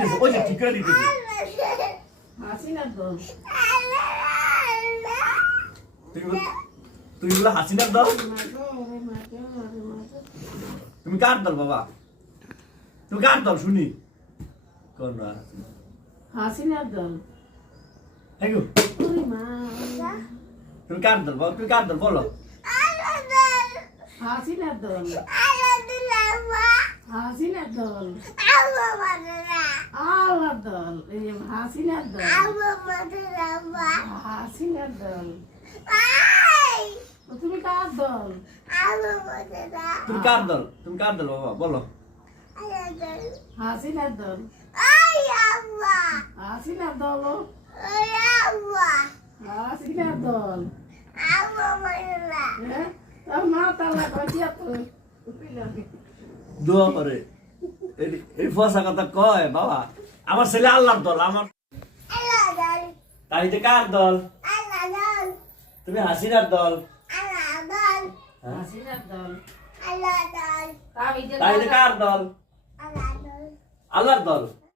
দিতেছে, ওই যে ঠিক করে দিতেছে। হাসিনার দল। তুই বলে হাসিনার দল? তুমি কার দল বাবা? তুমি কার দল শুনি? কোন হাসিনার দল। তুমি কার দল বলো? তুমি কার দল বলো? হাসিনার দল। হাসিনার দল। আল্লাহর দল। এই যে হাসিনার দল। হাসিনার দল। তুমি কার দল? তুমি কার দল? তুমি কার দল বাবা বলো? হাসিনার দল। হাসিনার দল। হাসিনার দল। তোর মা তালা কইয়া তো দোয়া করে এই ফসা কথা কয় বাবা। আমার ছেলে আল্লাহর দল। আমার তাইতে কার দল? তুমি হাসিনার দল। হাসিনার দল। তাইতে কার দল? আল্লাহর দল।